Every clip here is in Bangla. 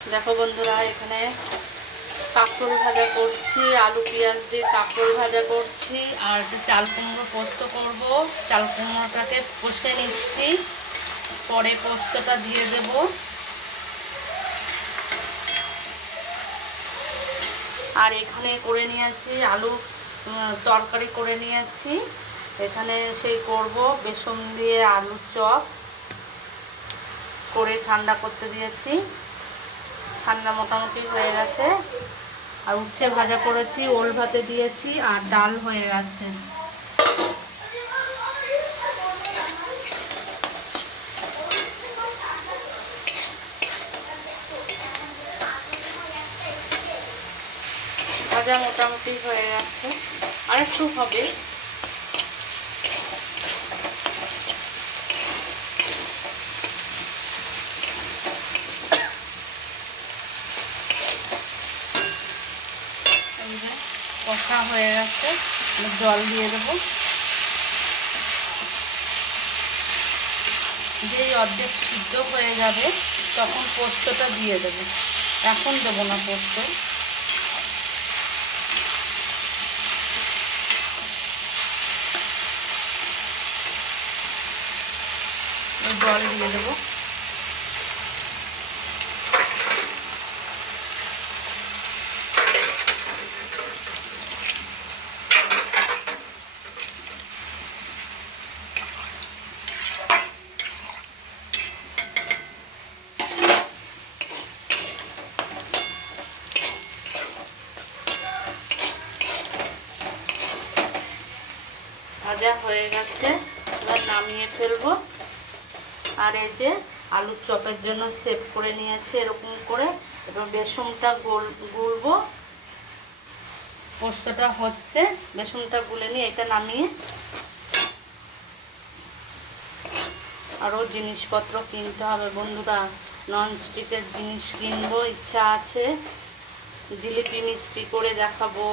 দেখো বন্ধুরা, এখানে কাঁকরোল ভাজা করছি, আলু পেঁয়াজ দিয়ে কাঁকরোল ভাজা করছি। আর চাল কুমড়ো পোস্ত করব। চাল কুমড়োটাকে কষে নিচ্ছি, পরে পোস্তটা দিয়ে দেব। আর এখানে করে নিয়েছি আলু তরকারি করে নিয়েছি। এখানে সেই করব বেসন দিয়ে আলুর চপ করে ঠান্ডা করতে দিয়েছি। ঠান্ডা মোটামুটি হয়ে গেছে। আর উচ্ছে ভাজা করেছি, ওল ভাতে দিয়েছি, আর ডাল হয়ে গেছে। ভাজা মোটামুটি হয়ে গেছে, আর একটু হবে। কষা হয়ে গেছে, জল দিয়ে দেবো। যেই অর্ধেক সিদ্ধ হয়ে যাবে তখন পোস্তটা দিয়ে দেবো। এখন দেবো না পোস্ত। জল দিয়ে দেবো। ভাজা হয়ে গেছে, এবার নামিয়ে ফেলবো। আর এই যে আলুর চপের জন্য সেভ করে নিয়েছি এরকম করে। এবার বেসনটা গুলবো। পোস্তটা হচ্ছে, বেসনটা গুলে নিয়ে এটা নামিয়ে আরও জিনিসপত্র কিনতে হবে বন্ধুরা। ননস্টিকের জিনিস কিনবো, ইচ্ছা আছে। জিলিপি মিষ্টি করে দেখাবো,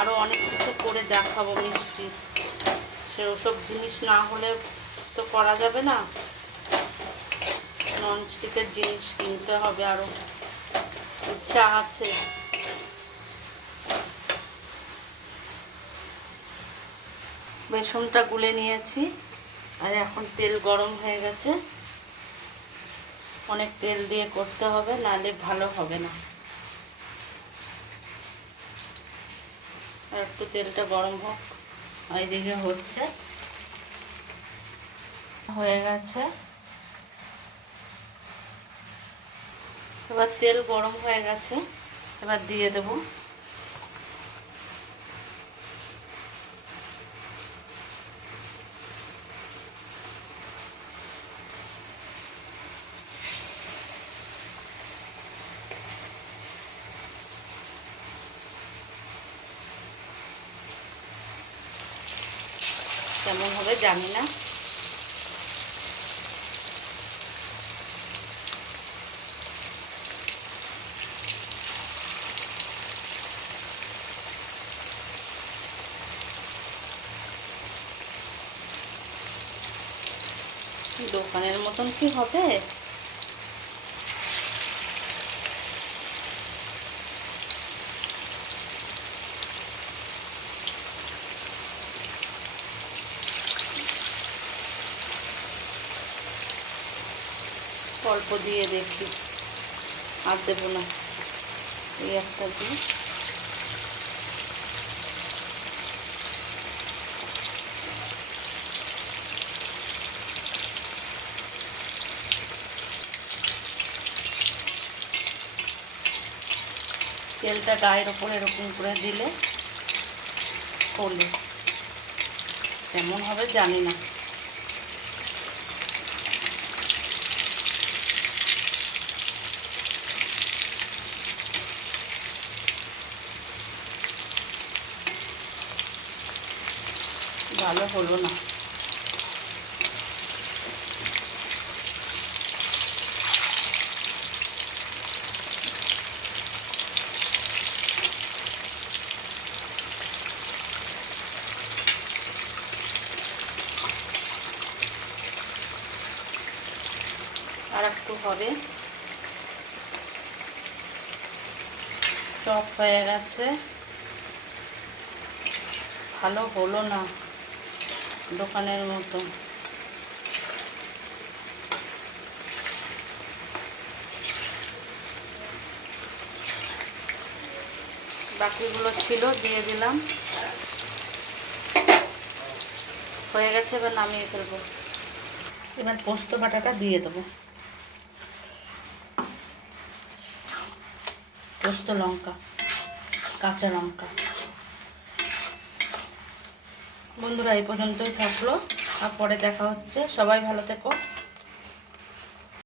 আরও অনেক কিছু করে দেখাবো মিষ্টি। সে ওসব জিনিস না হলে তো করা যাবে না। ননস্টিকের জিনিস কিনতে হবে, আরও ইচ্ছা আছে। বেসনটা গুলে নিয়েছি, আর এখন তেল গরম হয়ে গেছে। অনেক তেল দিয়ে করতে হবে, নাহলে ভালো হবে না। আর একটু তেলটা গরম হোক। এইদিকে হচ্ছে, হয়ে গেছে। এবার তেল গরম হয়ে গেছে, এবার দিয়ে দেব। কেমন হবে জানি না। দোকানের মতন কি হবে? অল্প দিয়ে দেখি, আর দেবো না। এই একটা দিই। তেলটা গায়ের ওপর এরকম করে দিলে করলে কেমন হবে জানি না। ভালো হলো না। আর একটু হবে। চপ হয়ে গেছে, ভালো হলো না দোকানের মতো। বাকিগুলো ছিল দিয়ে দিলাম, হয়ে গেছে। এবার নামিয়ে ফেলবো। এবার পোস্ত বাটাটা দিয়ে দেবো, পোস্ত, লঙ্কা, কাঁচা লঙ্কা। বন্ধুরা এই পর্যন্তই থাকলো, আর পরে দেখা হচ্ছে। সবাই ভালো থেকো।